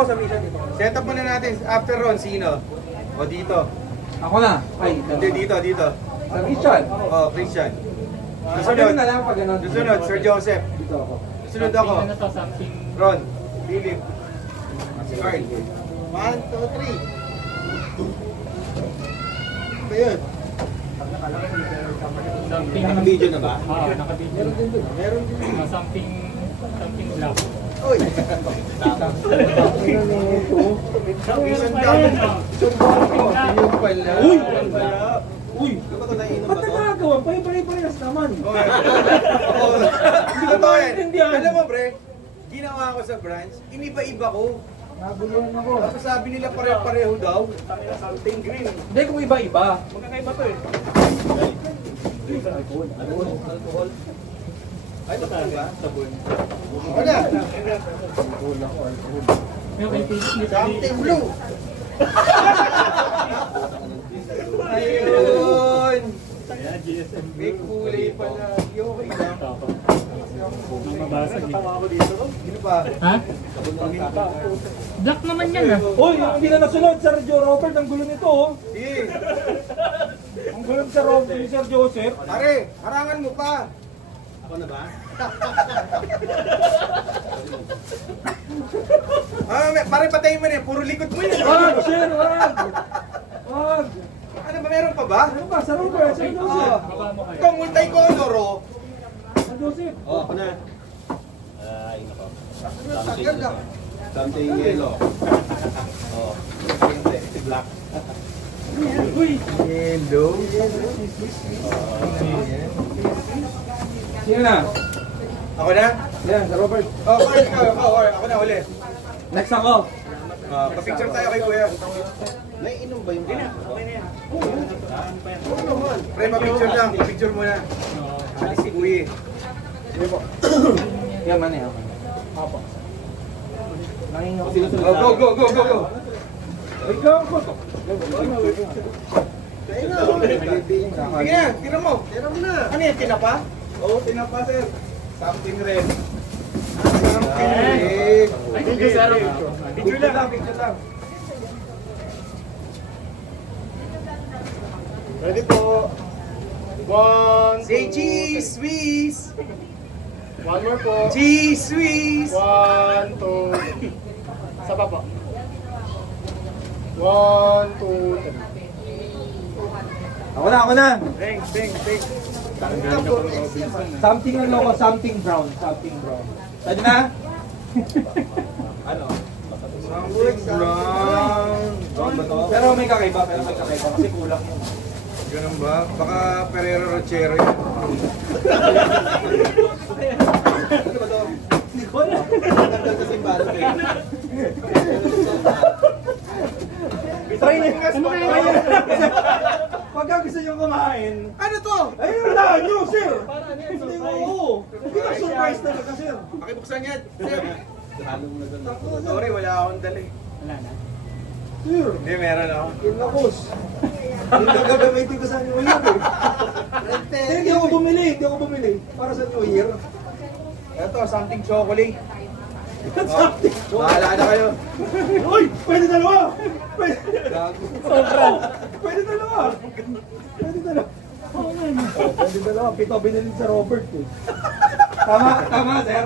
ako sa mission dito. Set up muna natin. After Ron, sino? O dito. Ako na. Ay, Hindi, dito. Sa mission. O, Christian. Sabihin na lang pag ganun. Susunod, Sir Joseph. Dito ako. Susunod ako. Ano to, something. Ron. Philip. Si Carl. 1, 2, 3. Ba yun? Something. Naka-video na ba? Oo, naka-video. Meron din. Something black. Uy! Isang dami. Yung pala. Uy! Uy! Ano ba ito nainom ba Ba't ito? nagagawa? Pare-parehas naman. Totoo yan. Naiintindihan. Alam mo, pre, ginawa ko sa branch, iniba-iba ko. Naguluhan ako. Tapos sabi nila pare-pareho daw. Something green. Hindi, kung iba-iba. Magkakaiba to eh. Alcohol. Ay, totoo ba? Sabon. Ano? Something blue. Ayun. May kulay pala. Okay lang. Mabasag Sino pa? Ha? Black naman yan ah. Uy, hindi na nasunod, Sergio Robert. Ang gulo nito, oh. Di. Ang gulo ni Sir Robert, ni Sir Joseph. Pare, harangan mo pa. Ako na ba? Pare, patayin mo na yan. Puro likod mo yan. Wag, Sir, wag. Wag. Ano ba, meron pa ba? Ano ba, Sir Robert, Sir Joseph? Kung multi-color, oh. Sir Joseph. Oh, ako na. Ay, nako. Tagal lang. Something yellow. Oh. Hindi, black. Uy. Yellow. Sino na? Ako na? Yan, Sir Robert. Oh, ako na uli. Next ako. Pa-picture tayo kay Kuya. Naiinom ba yung black? Pre, pa-picture lang. Picture muna. Ali si Kuya. Yan, man eh. Apo. Nangingin ako. Oh, go. Ay, go, go. Sige na, tira mo. Ano yan, tinapa? Oo, tinapa, sir. Something red. Something red. Ay, video sir. Picture lang. Ready po. One, Say cheese, Swiss. one more po. Cheese, Swiss. 1, 2. Sa baba. 1, 2, 3. Ako na. Bang. Something ano ko, something brown. Pwede na? Something brown. Pero may kakaiba kasi kulang yun. Ganun ba? Baka Ferrero Rocher yun. Hindi ko na. Try niyo. Pagka gusto niyo kumain, Ano to? ayun na nyo, sir. Hindi mo, oo. Hindi ka surprise talaga, sir. Pakibuksan yan. Sir. Sorry, wala akong dali. Wala na. Sir, Hindi, meron ako. kinakos. Hindi ka gagamitin ko sa New Year eh. Hindi ako bumili. Para sa New Year. Ito, something chocolate. Something. Bahala na kayo. Uy! Pwede dalawa! Pwede Sobra. dalawa! Pwede dalawa. Pito binili sa Robert eh. Tama, sir.